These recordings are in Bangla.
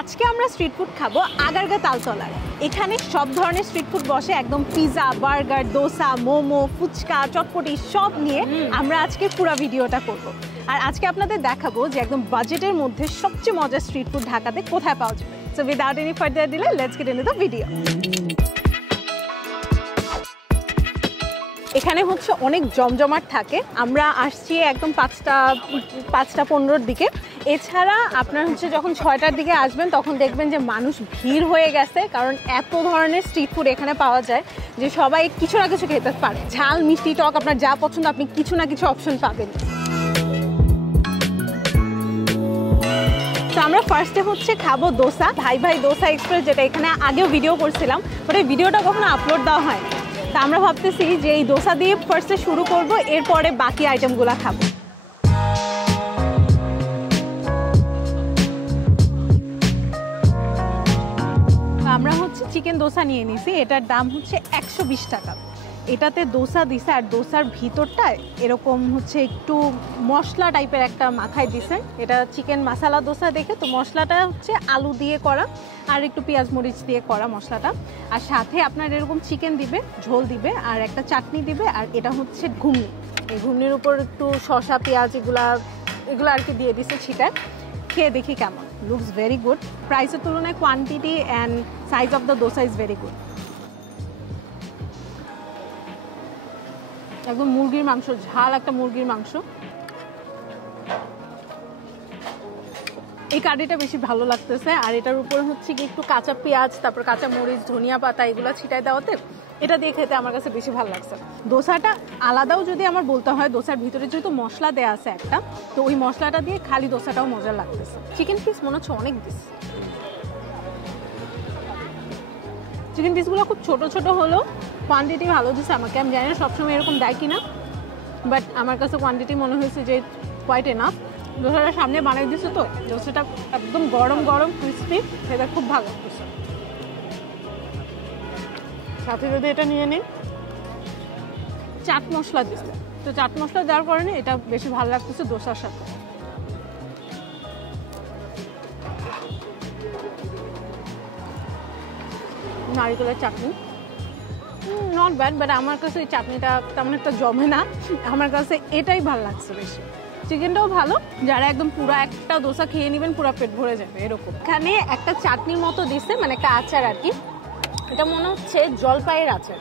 আজকে আমরা স্ট্রিট ফুড খাবো আগারগা তালতলায়। এখানে সব ধরনের স্ট্রিট ফুড বসে, একদম পিৎজা, বার্গার, দোসা, মোমো, ফুচকা, চটপটি সব নিয়ে আমরা আজকে পুরো ভিডিওটা করব। আর আজকে আপনাদের দেখাবো যে একদম বাজেটের মধ্যে সবচেয়ে মজার স্ট্রিট ফুড ঢাকাতে কোথায় পাওয়া যাবে। So without any further delay let's get into the video. এখানে হচ্ছে অনেক জমজমাট থাকে। আমরা আসছি একদম 5টা 15-র দিকে। এছাড়া আপনার হচ্ছে যখন 6টার দিকে আসবেন তখন দেখবেন যে মানুষ ভিড় হয়ে গেছে, কারণ এত ধরনের স্ট্রিট ফুড এখানে পাওয়া যায় যে সবাই কিছু না কিছু খেতে পারে। ঝাল, মিষ্টি, টক, আপনার যা পছন্দ আপনি কিছু না কিছু অপশন পাবেন। তো আমরা ফার্স্টে হচ্ছে খাবো দোসা, ভাই ভাই দোসা এক্সপ্রেস, যেটা এখানে আগেও ভিডিও করছিলাম, বাট এই ভিডিওটা কখনো আপলোড দেওয়া হয়। তা আমরা ভাবতেছি যে এই দোসা দিয়ে ফার্স্টে শুরু করব, এরপরে বাকি আইটেমগুলো খাবো। আমরা হচ্ছে চিকেন দোসা নিয়ে নিছি, এটার দাম হচ্ছে 120 টাকা। এটাতে দোসা দিছে আর দোসার ভিতরটা এরকম হচ্ছে একটু মশলা টাইপের একটা মাখায় দিছে। এটা চিকেন মশলা দোসা দেখে, তো মশলাটা হচ্ছে আলু দিয়ে করা আর একটু পেঁয়াজ মরিচ দিয়ে করা মশলাটা। আর সাথে আপনার এরকম চিকেন দিবে, ঝোল দিবে আর একটা চাটনি দিবে। আর এটা হচ্ছে ঘুগনি, এই ঘুগনির উপর একটু শসা, পেঁয়াজ এগুলো আর কি দিয়ে দিছে ছিটায়। খেয়ে দেখি কেমন। Looks very good. প্রাইসের তুলনায় quantity and size of the dosa is very good. একদম মুরগির মাংস, ঝাল একটা মুরগির মাংস। এই কারিটা বেশি ভালো লাগতেছে। আর এটার উপর হচ্ছে কি একটু কাঁচা পেঁয়াজ, তারপর কাঁচা মরিচ, ধনিয়া পাতা এগুলো ছিটায় দেওয়াতে এটা দিয়ে খেতে আমার কাছে বেশি ভালো লাগছে। দোসাটা আলাদাও যদি আমার বলতে হয়, দোসার ভিতরে যেহেতু মশলা দেওয়া আছে একটা, তো ওই মশলাটা দিয়ে খালি দোসাটাও মজা লাগতেছে। চিকেন পিস মনে হচ্ছে অনেক দিস। চিকেন পিসগুলো খুব ছোট ছোট হলো, কোয়ান্টিটি ভালো দিচ্ছে আমাকে। আমি জানি না সবসময় এরকম দেয় কিনা, বাট আমার কাছে কোয়ান্টিটি মনে হয়েছে যে কোয়াইট এনাফ। দোসাটা সামনে বানিয়ে দিচ্ছে, তো দোসাটা একদম গরম গরম ক্রিস্পি, সেটা খুব ভালো লাগতেছে। সাথে যদি এটা নিয়ে নিই, চাট মশলা দিচ্ছে, তো চাট মশলা দেওয়ার কারণে এটা বেশি ভালো লাগতেছে দোসার সাথে। নারিকেলের চাটনি নট ব্যাড, বাট আমার কাছে এই চাটনিটা তেমন একটা জমে না। আমার কাছে এটাই ভালো লাগছে বেশি। চিকেনটাও ভালো, যারা একদম পুরো একটা দোসা খেয়ে নেবেন পুরো পেট ভরে যাবে এরকম। এখানে একটা চাটনির মতো দিছে, মানে একটা আচার আর কি। এটা মনে হচ্ছে জলপাইয়ের আচার,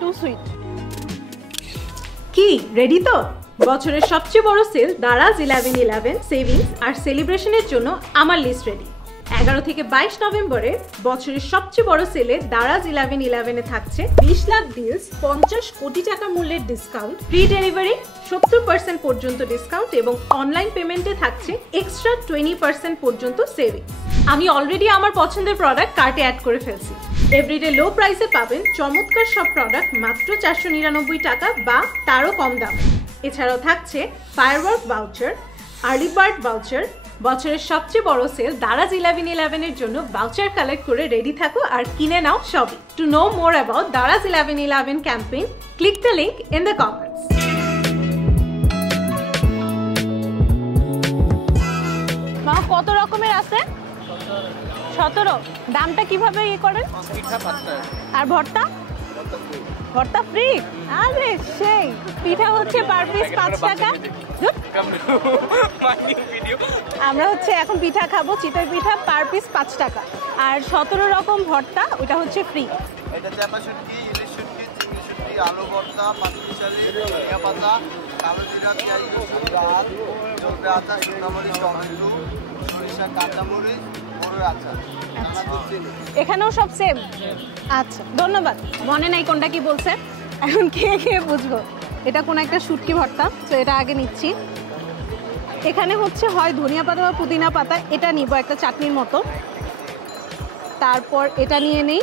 টু সুইট। কি রেডি তো? বছরের সবচেয়ে বড় সেল দারাজ 11/11 সেভিংস আর সেলিব্রেশনের জন্য আমার লিস্ট রেডি। 11 থেকে 22 নভেম্বরে বছরের সবচেয়ে বড় সেলে দারাজ 11/11 থাকছে 20 লাখ ডিলস, 50 কোটি টাকা মূল্যের ডিসকাউন্ট, ফ্রি ডেলিভারি, 70% পর্যন্ত ডিসকাউন্ট এবং অনলাইন পেমেন্টে থাকছে এক্সট্রা 20% পর্যন্ত সেভিংস। আমি অলরেডি আমার পছন্দের প্রোডাক্ট কার্টে অ্যাড করে ফেলছি। এভরিডে লো প্রাইসে পাবেন চমৎকার সব প্রোডাক্ট মাত্র 499 টাকা বা তারও কম দাম। এছাড়াও থাকছে firework voucher, early bird voucher. বছরের সবচেয়ে বড় সেল দারাজ 11/11 এর জন্য ভাউচার কালেক্ট করে রেডি থাকো আর কিনে নাও সবই। To no more about Daraz 11/11 campaign, click the link in the comments. মা কত রকমের আছে? 17। দামটা কিভাবে করেন? আর ভর্তা? ভর্তা ফ্রি? আরে সেই। পিঠা হচ্ছে পার পিস 5 টাকা। আমরা হচ্ছে এখন পিঠা খাবো, চিতই পিঠা, পার পিস 5 টাকা। আর 17 রকম ভর্তা, ওটা হচ্ছে ফ্রি। এটা চাপা শুটকি, ইলিশ শুটকি, চিংড়ি শুটকি, আলু ভর্তা, পাঁচমিশালি, ধনিয়া পাতা, কালো জিরা, পেঁয়াজ, ডাল, চোখে আচার, শুকনামরিচ, টমেটো, সরিষা, কাঁচামরিচ, বড়ই আচার। এখানেও সব সেম? আচ্ছা, ধন্যবাদ। মনে নাই কোনটা কি বলছে, এখন খেয়ে খেয়ে বুঝবো। এটা কোন একটা শুটকি ভর্তা, তো এটা আগে নিচ্ছি। এখানে হচ্ছে হয় ধনিয়া পাতা বা পুদিনা পাতা, এটা নিব একটা চাটনির মতো। তারপর এটা নিয়ে নেই।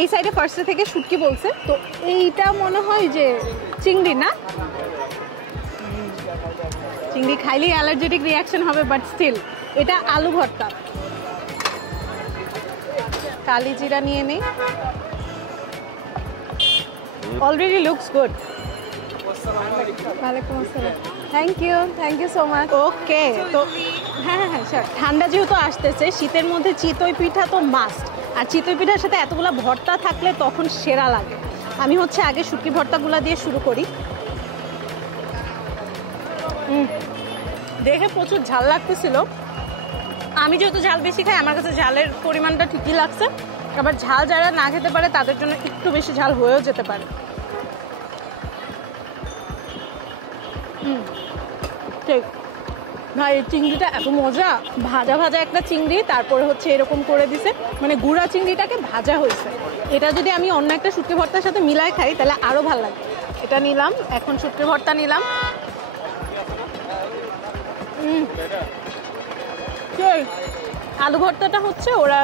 এই সাইডে ফার্স্টে থেকে শুটকি বলছে, তো এইটা মনে হয় যে চিংড়ি না? চিংড়ি খাইলেই অ্যালার্জেটিক রিয়াকশন হবে, বাট স্টিল এটা আলু ভর্তা। কালি জিরা নিয়ে নেই। Already looks good. ওয়ালাইকুম আসসালাম। Thank you so much. Okay, তো হ্যাঁ হ্যাঁ স্যার, ঠান্ডা যেহেতু আসতেছে, শীতের মধ্যে চিতই পিঠা তো মাস্ট। আর চিতই পিঠার সাথে এতগুলো ভর্তা থাকলে তখন সেরা লাগে। আমি হচ্ছে আগে শুটকি ভর্তাগুলো দিয়ে শুরু করি। দেখে প্রচুর ঝাল লাগতেছিল। আমি যেহেতু ঝাল বেশি খাই, আমার কাছে ঝালের পরিমাণটা ঠিকই লাগছে। আবার ঝাল যারা না খেতে পারে তাদের জন্য একটু বেশি ঝাল হয়েও যেতে পারে। ঠিক ভাই, চিংড়িটা এত মজা, ভাজা ভাজা একটা চিংড়ি, তারপরে হচ্ছে এরকম করে দিছে, মানে গুঁড়া চিংড়িটাকে ভাজা হয়েছে। এটা যদি আমি অন্য একটা শুটকি ভর্তার সাথে মিলায় খাই তাহলে আরও ভালো লাগে। এটা নিলাম, এখন শুটকি ভর্তা নিলাম। আলু ভর্তাটা হচ্ছে ওরা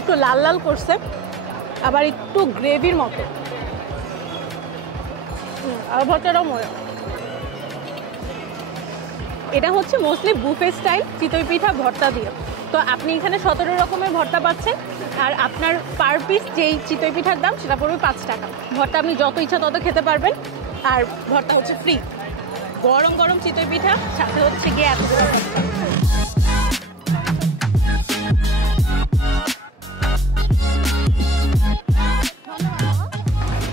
একটু লাল লাল করছে, আবার একটু গ্রেভির মতো। আলু ভর্তাটাও মজা। এটা হচ্ছে মোস্টলি বুফে স্টাইল চিতই পিঠা ভর্তা দিয়ে। তো আপনি এখানে 17 রকমের ভর্তা পাচ্ছেন, আর আপনার পার পিস যেই চিতই পিঠার দাম সেটা পড়বে 5 টাকা। ভর্তা আপনি যত ইচ্ছা তত খেতে পারবেন, আর ভর্তা হচ্ছে ফ্রি। গরম গরম চিতই পিঠা, সাথে হচ্ছে গিয়ে এতগুলো ভর্তা।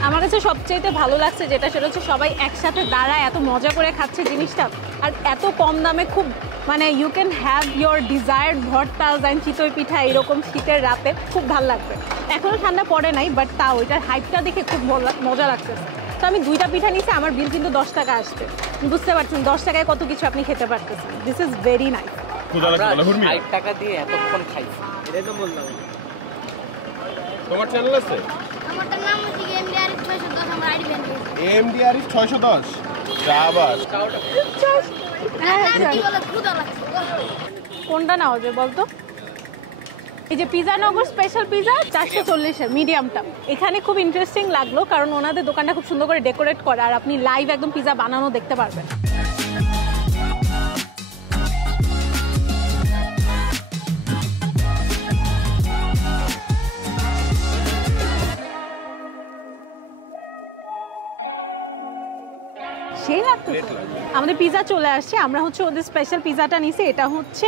আমার কাছে সবচেয়ে ভালো লাগছে যেটা, সেটা হচ্ছে সবাই একসাথে দাঁড়ায় এত মজা করে খাচ্ছে জিনিসটা, আর এত কম দামে। খুব মানে you can have your desired bharta and chitoi pitha এরকম শীতের রাতে, খুব ভালো লাগবে। এখনও ঠান্ডা পড়ে নাই, বাট তাও ওইটার হাইপটা দেখে খুব মজা লাগছে। তো আমি 2টা পিঠা নিয়েছি, আমার বিল কিন্তু 10 টাকা আসছে। বুঝতে পারছেন 10 টাকায় কত কিছু আপনি খেতে পারতেছেন। This is very nice. 60 টাকা দিয়ে এতক্ষণ খাইছি, এটাই তো বললাম। তোমার চ্যানেল আছে? আমারটার নাম হচ্ছে এমডিআরএফ 610, আমার আইডি ব্যাংক। এমডিআরএফ 610 আবার কি বলে ক্ষুধা লাগছে। কোনটা নাও যে বলতো? এই যে পিজা নগর স্পেশাল পিজা 440-এর মিডিয়ামটা। এখানে খুব ইন্টারেস্টিং লাগলো, কারণ ওনাদের দোকানটা খুব সুন্দর করে ডেকোরেট করা, আর আপনি লাইভ একদম পিজা বানানো দেখতে পারবেন। সেই লাগতো। আমাদের পিজা চলে আসছে, আমরা হচ্ছে ওদের স্পেশাল পিজাটা নিছি। এটা হচ্ছে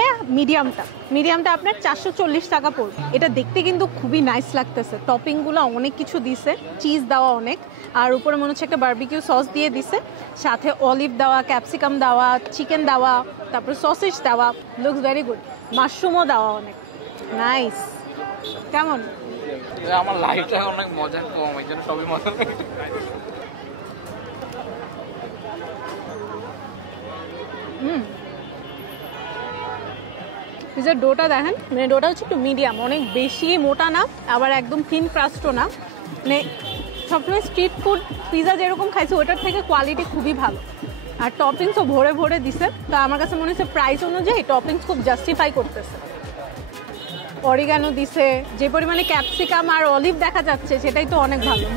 মিডিয়ামটা আপনার 440 টাকা পড়বে। এটা দেখতে কিন্তু খুবই নাইস লাগতেছে। টপিংগুলো অনেক কিছু দিছে, চিজ দেওয়া অনেক, আর উপরে মনে হচ্ছে একটা বারবিকিউ সস দিয়ে দিছে, সাথে অলিভ দেওয়া, ক্যাপসিকাম দেওয়া, চিকেন দেওয়া, তারপর সসেজ দেওয়া। Looks very good. মাশরুমও দেওয়া অনেক নাইস। কেমন? আমার লাইফটা অনেক মজা, কম, এই জন্য সবই মজা লাগে। পিজার ডোটা দেখেন, মানে ডোটা হচ্ছে একটু মিডিয়াম, অনেক বেশি মোটা না, আবার একদম থিন ক্রাস্টও না। মানে সবসময় স্ট্রিট ফুড পিজা যেরকম খাইছে ওটার থেকে কোয়ালিটি খুবই ভালো, আর টপিংসও ভরে ভরে দিছে। তো আমার কাছে মনে হচ্ছে প্রাইস অনুযায়ী টপিংস খুব জাস্টিফাই করতেছে। অরিগানো দিছে, যে পরিমাণে ক্যাপসিকাম আর অলিভ দেখা যাচ্ছে সেটাই তো অনেক ভালো।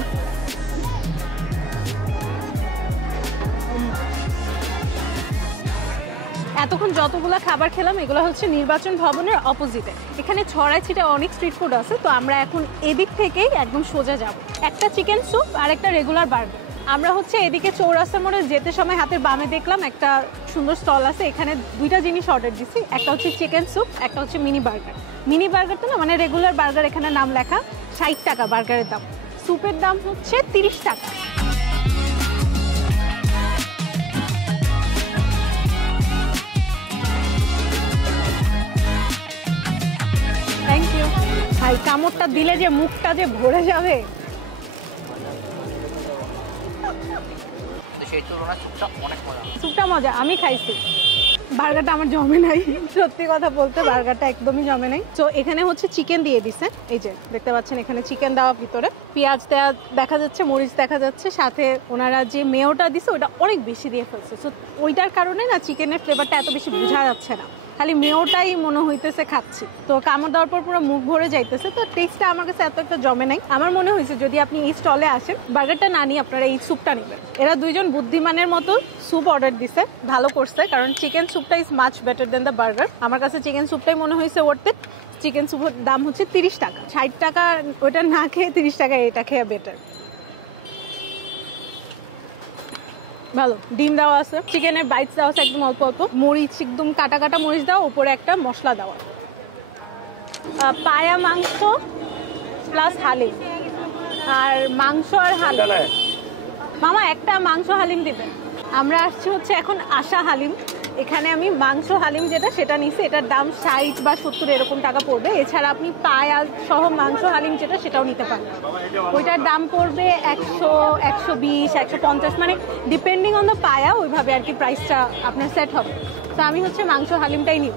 এতক্ষণ যতগুলো খাবার খেলাম এগুলো হচ্ছে নির্বাচন ভবনের অপোজিটে। এখানে ছড়ায় ছিটে অনেক স্ট্রিট ফুড আছে। তো আমরা এখন এদিক থেকেই একদম সোজা যাব। একটা চিকেন স্যুপ আর একটা রেগুলার বার্গার। আমরা হচ্ছে এদিকে চৌরাস্তার মোড়ে যেতে সময় হাতের বামে দেখলাম একটা সুন্দর স্টল আছে, এখানে 2টা জিনিস অর্ডার দিছি। একটা হচ্ছে চিকেন স্যুপ, একটা হচ্ছে মিনি বার্গার। মিনি বার্গার তো না, মানে রেগুলার বার্গার, এখানে নাম লেখা 60 টাকা বার্গারের দাম। স্যুপের দাম হচ্ছে 30 টাকা। থ্যাংক ইউ ভাই। কামড়টা দিলে যে মুখটা যে ভরে যাবে। সেই তুলনায় স্যুপটা অনেক মজা। স্যুপটা মজা, আমি খাইছি। বার্গারটা আমার জমে নাই, সত্যি কথা বলতে বার্গারটা একদমই জমে নাই। তো এখানে হচ্ছে চিকেন দিয়ে দিছে, এই যে দেখতে পাচ্ছেন এখানে চিকেন দেওয়া, ভিতরে পেঁয়াজ দেওয়া দেখা যাচ্ছে, মরিচ দেখা যাচ্ছে, সাথে ওনারা যে মেয়োটা দিছে ওটা অনেক বেশি দিয়ে ফেলছে। তো ওইটার কারণে না চিকেনের ফ্লেভারটা এত বেশি বোঝা যাচ্ছে না, খালি মেয়োটাই মনে হইতেছে খাচ্ছি। তো কামড় দেওয়ার পর পুরো মুখ ভরে যাইতেছে। তো টেস্টটা আমার কাছে এত একটা জমে নাই। আমার মনে হয়েছে যদি আপনি এই স্টলে আসেন, বার্গারটা না নিয়ে আপনারা এই স্যুপটা নেবেন। এরা 2জন বুদ্ধিমানের মতো স্যুপ অর্ডার দিছে, ভালো করছে, কারণ চিকেন স্যুপটা is much better then the burger. আমার কাছে চিকেন স্যুপটাই মনে হয়েছে ওর্থ ইট। চিকেন স্যুপের দাম হচ্ছে 30 টাকা। 60 টাকা ওটা না খেয়ে 30 টাকা এটা খেয়ে বেটার। ভালো, ডিম দেওয়া আছে, চিকেনের বাইটস দেওয়া আছে একদম অল্প অল্প, মরিচ একদম কাটা কাটা মরিচ দেওয়া, উপরে একটা মশলা দেওয়া, পায়া মাংস প্লাস হালিম, আর মাংস আর হালিম। মামা একটা মাংস হালিম দিবেন। আমরা আসছি হচ্ছে এখন আশা হালিম, এখানে আমি মাংস হালিম যেটা সেটা নিচ্ছি, এটার দাম 60 বা 70 এরকম টাকা পড়বে। এছাড়া আপনি পায়া সহ মাংস হালিম যেটা সেটাও নিতে পারেন, ওইটার দাম পড়বে 100, 120, 150, মানে ডিপেন্ডিং অন দ্য পায়া ওইভাবে আর কি প্রাইসটা আপনার সেট হবে। তো আমি হচ্ছে মাংস হালিমটাই নিব।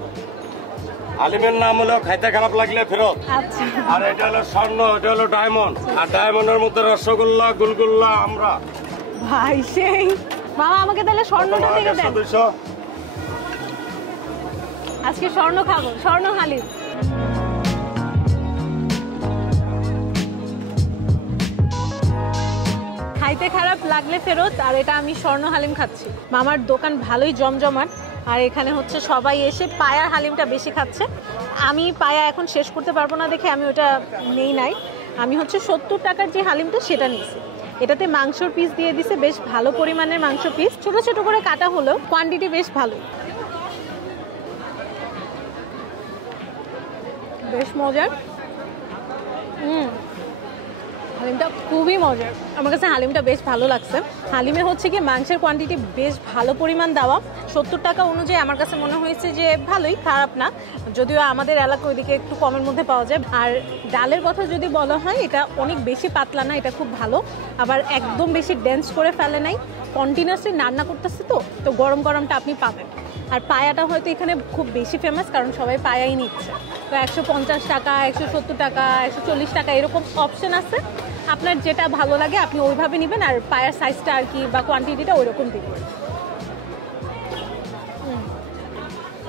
হালিমের নাম হলো খাইতে খারাপ লাগলে ফেরত। আচ্ছা, আর এটা হলো স্বর্ণ, এটা হলো ডায়মন্ড, আর ডায়মন্ডের মধ্যে রসগোল্লা, গুলগুল্লা আমরা। ভাই সেই মামা আমাকে তাহলে স্বর্ণটা থেকে দেন, আজকে স্বর্ণ খাবো, স্বর্ণ হালিম। খাইতে খারাপ লাগলে ফেরত, আর এটা আমি স্বর্ণ হালিম খাচ্ছি। মামার দোকান ভালোই জমজমাট, আর এখানে হচ্ছে সবাই এসে পায়ার হালিমটা বেশি খাচ্ছে। আমি পায়া এখন শেষ করতে পারবো না দেখে আমি ওটা নেই নাই, আমি হচ্ছে 70 টাকার যে হালিমটা সেটা নিয়েছি। এটাতে মাংসর পিস দিয়ে দিছে, বেশ ভালো পরিমাণের মাংস পিস, ছোট ছোট করে কাটা হলেও কোয়ান্টিটি বেশ ভালো, বেশ মজার। হালিমটা খুবই মজার, আমার কাছে হালিমটা বেশ ভালো লাগছে। হালিমে হচ্ছে কি মাংসের কোয়ান্টিটি বেশ ভালো পরিমাণ দেওয়া, 70 টাকা অনুযায়ী আমার কাছে মনে হয়েছে যে ভালোই, খারাপ না, যদিও আমাদের এলাকা ওইদিকে একটু কমের মধ্যে পাওয়া যায়। আর ডালের কথা যদি বলা হয়, এটা অনেক বেশি পাতলা না, এটা খুব ভালো, আবার একদম বেশি ডেন্স করে ফেলে নাই, কন্টিনিউয়াসলি রান্না করতেছে তো গরম গরমটা আপনি পাবেন। আর পায়াটা হয়তো এখানে খুব বেশি ফেমাস, কারণ সবাই পায়াই নিচ্ছে। তো 150 টাকা, 170 টাকা, 140 টাকা এরকম অপশন আছে, আপনার যেটা ভালো লাগে আপনি ওইভাবে নেবেন, আর পায়ার সাইজটা আর কি বা কোয়ান্টিটিটা ওইরকম দিবেন।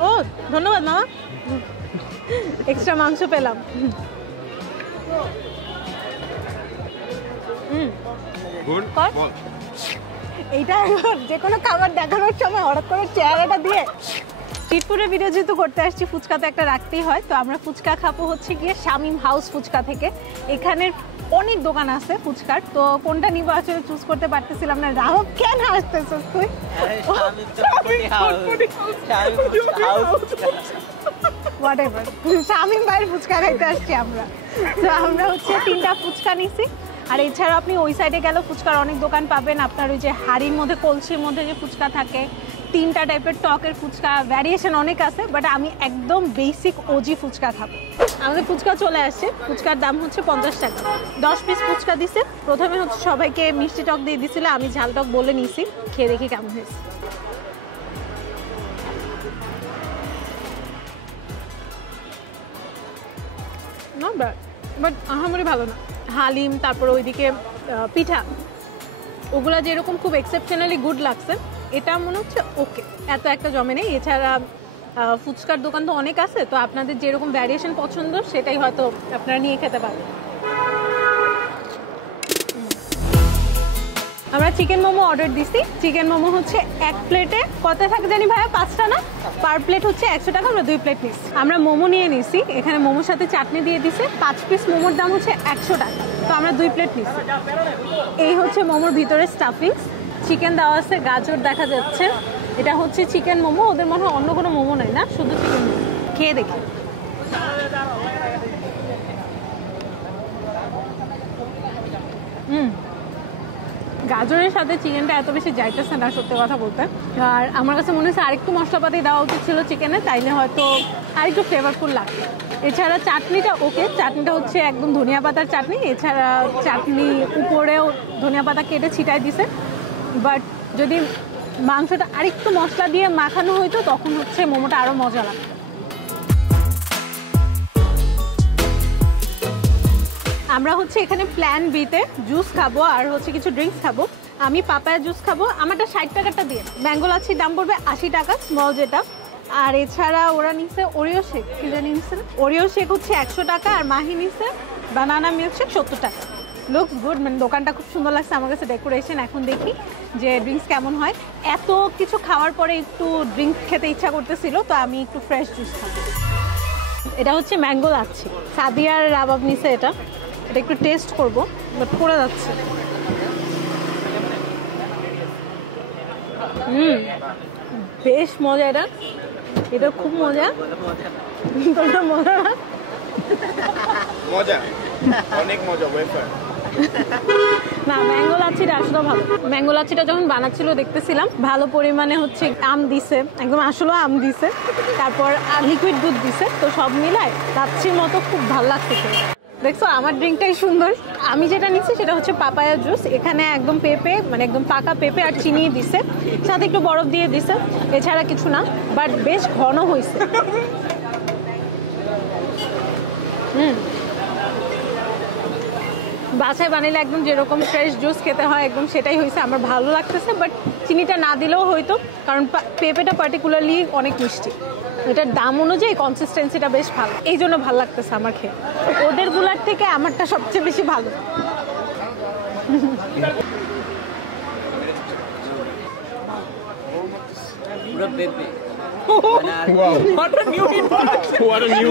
ও ধন্যবাদ মামা, এক্সট্রা মাংস পেলাম। এইটা যে কোনো খাবার দেখানোর সময় হঠাৎ করে চেহারাটা দিয়ে। স্ট্রিট ফুডের ভিডিও যেহেতু করতে আসছি, ফুচকা তো একটা রাখতেই হয়, তো আমরা ফুচকা খাবো হচ্ছে গিয়ে শামিম হাউস ফুচকা থেকে। এখানের অনেক দোকান আছে ফুচকার, তো কোনটা নিবো আসলে চুজ করতে পারতেছিলাম না। রাহুল কেন আসতেছিস তুই? হোয়াটএভার, শামিম ভাইয়ের ফুচকা খাইতে আসছি আমরা। তো আমরা হচ্ছে 3টা ফুচকা নিছি, আর এছাড়া আপনি ওই সাইডে গেলেও ফুচকার অনেক দোকান পাবেন। আপনার ওই যে হাড়ির মধ্যে, কলসির মধ্যে যে ফুচকা থাকে, 3টা টাইপের টকের ফুচকা, ভ্যারিয়েশন অনেক আছে, বাট আমি একদম বেসিক ওজি ফুচকা খাবো। আমাদের ফুচকা চলে আসছে, ফুচকার দাম হচ্ছে 50 টাকা, 10 পিস ফুচকা দিছে। প্রথমে হচ্ছে সবাইকে মিষ্টি টক দিয়ে দিছিল, আমি ঝাল টক বলে নিছি, খেয়ে দেখি কেমন হয়েছে। নট ব্যাড, বাট আহামরি ভালো না। হালিম, তারপর ওইদিকে পিঠা, ওগুলা যেরকম খুব এক্সেপশনালি গুড লাগছে, এটা মনে হচ্ছে ওকে, এত একটা জমে নেই। এছাড়া ফুচকার দোকান তো অনেক আছে, তো আপনাদের যেরকম ভ্যারিয়েশন পছন্দ সেটাই হয়তো আপনারা নিয়ে খেতে পারবেন। আমরা চিকেন মোমো অর্ডার দিছি। চিকেন মোমো হচ্ছে এক প্লেটে কত থাকে জানি ভাইয়া, 5টা না, পার প্লেট হচ্ছে 100 টাকা। আমরা 2 প্লেট নিচ্ছি। আমরা মোমো নিয়ে নিছি, এখানে মোমোর সাথে চাটনি দিয়ে দিছে। 5 পিস মোমোর দাম হচ্ছে 100 টাকা, তো আমরা 2 প্লেট নিচ্ছি। এই হচ্ছে মোমোর ভিতরে স্টাফিংস, চিকেন দেওয়া আছে, গাজর দেখা যাচ্ছে। এটা হচ্ছে চিকেন মোমো, ওদের মনে হয় অন্য কোনো মোমো নাই না, শুধু চিকেন মোমো। খেয়ে দেখি। গাজরের সাথে চিকেনটা এত বেশি যাইতেছে না সত্যি কথা বলতে। আর আমার কাছে মনে হচ্ছে আরেকটু মশলাপাতি দেওয়া উচিত ছিল চিকেনে, তাইলে হয়তো আরেকটু ফ্লেভারফুল লাগবে। এছাড়া চাটনিটা ওকে, চাটনিটা হচ্ছে একদম ধনিয়া পাতার চাটনি। এছাড়া চাটনি উপরেও ধনিয়া পাতা কেটে ছিটাই দিছে, বাট যদি মাংসটা আরেকটু মশলা দিয়ে মাখানো হইতো তখন হচ্ছে মোমোটা আরও মজা লাগতো। আমরা হচ্ছে এখানে প্ল্যান বিতে জুস খাবো আর হচ্ছে কিছু ড্রিঙ্কস খাবো। আমি পাপায়া জুস খাবো, আমারটা 60 টাকাটা দিয়ে। ম্যাঙ্গো লাচ্ছির দাম পড়বে 80 টাকা, স্মল যেটা। আর এছাড়া ওরা নিচ্ছে ওরিও শেক, কি জানি নিচ্ছে না, ওরিও শেক হচ্ছে 100 টাকা। আর মাহি নিচ্ছে বানানা মিল্কশেক 70 টাকা। লুকস গুড, মানে দোকানটা খুব সুন্দর লাগছে আমার কাছে, ডেকোরেশন। এখন দেখি যে ড্রিঙ্কস কেমন হয়। এত কিছু খাওয়ার পরে একটু ড্রিঙ্ক খেতে ইচ্ছা করতেছিল, তো আমি একটু ফ্রেশ জুস খাবো। এটা হচ্ছে ম্যাঙ্গো লাচ্ছি, সাদিয়ার রাবাব নিছে। এটা একটু টেস্ট করবো, বাট পড়ে যাচ্ছে। বেশ মজা এটা, এটা খুব মজা। তোমরা মজা না? মজা, অনেক মজা ওয়েফার। না, ম্যাঙ্গো লাচ্ছিটা আসলে ভালো। ম্যাঙ্গো লাচ্ছিটা যখন বানাচ্ছিল দেখতেছিলাম, ভালো পরিমাণে হচ্ছে আম দিছে, একদম আসলে আম দিছে, তারপর লিকুইড দুধ দিছে, তো সব মিলায় লাচ্ছির মতো খুব ভালো লাগতেছে। দেখছো আমার ড্রিঙ্কটাই সুন্দর। আমি যেটা নিচ্ছি সেটা হচ্ছে পাপায়া জুস। এখানে একদম পেঁপে, মানে একদম পাকা পেঁপে আর চিনি দিছে, সাথে একটু বরফ দিয়ে দিছে, এছাড়া কিছু না, বাট বেশ ঘন হয়েছে। বাসায় বানাইলে একদম যেরকম ফ্রেশ জুস খেতে হয় একদম সেটাই হয়েছে। আমার ভালো লাগতেছে, বাট চিনিটা না দিলেও হয়তো, কারণ পেঁপেটা পার্টিকুলারলি অনেক মিষ্টি। এটার দাম অনুযায়ী কনসিস্টেন্সিটা বেশ ভালো, এই জন্য ভালো লাগতেছে আমার খেয়ে। ওদের গুলার থেকে আমারটা সবচেয়ে বেশি ভালো। Wow. What a new What a new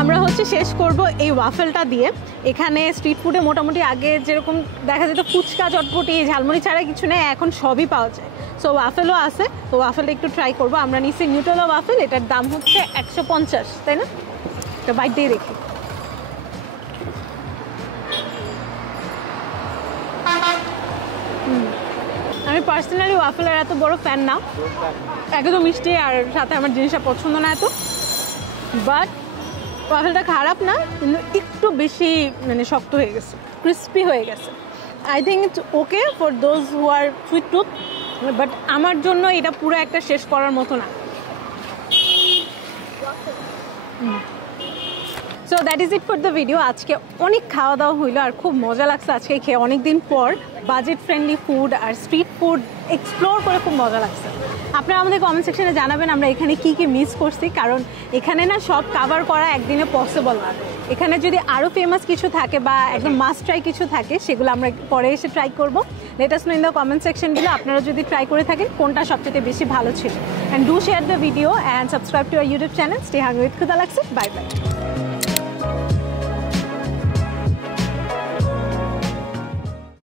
আমরা হচ্ছে শেষ করব এই ওয়াফেলটা দিয়ে। এখানে স্ট্রিট ফুডে মোটামুটি আগে যেরকম দেখা যেত ফুচকা চটপটি ঝালমুড়ি ছাড়া কিছু নেই, এখন সবই পাওয়া যায়। সো ওয়াফেলও আছে, তো ওয়াফেলটা একটু ট্রাই করবো। আমরা নিচ্ছি নিউটেলা ওয়াফেল, এটার দাম হচ্ছে 150, তাই না? এটা বাইট দিয়ে দেখি। আমি পার্সোনালি ওয়াফেলের এত বড় ফ্যান না, একদম মিষ্টি আর সাথে আমার জিনিসটা পছন্দ না এত, বাট ওয়াফেলটা খারাপ না, কিন্তু একটু বেশি মানে শক্ত হয়ে গেছে, ক্রিস্পি হয়ে গেছে। I think it's okay for those who are sweet tooth, but আমার জন্য এটা পুরো একটা শেষ করার মতো না। So that is it for the video. আজকে অনেক খাওয়া দাওয়া হইলো আর খুব মজা লাগছে আজকে খেয়ে। অনেকদিন পর বাজেট ফ্রেন্ডলি ফুড আর স্ট্রিট ফুড এক্সপ্লোর করে খুব মজা লাগছে। আপনারা আমাদের কমেন্ট সেকশনে জানাবেন আমরা এখানে কি কি মিস করছি, কারণ এখানে না সব কাভার করা একদিনে পসিবল না। এখানে যদি আরও ফেমাস কিছু থাকে বা একদম মাস্ট ট্রাই কিছু থাকে, সেগুলো আমরা পরে এসে ট্রাই করবো। Let us know in the comment সেকশনগুলো আপনারা যদি ট্রাই করে থাকেন কোনটা সবচেয়ে বেশি ভালো ছিল। And do share the video and subscribe to our YouTube channel. Stay Hungary with খুদা লাগছে। Bye bye.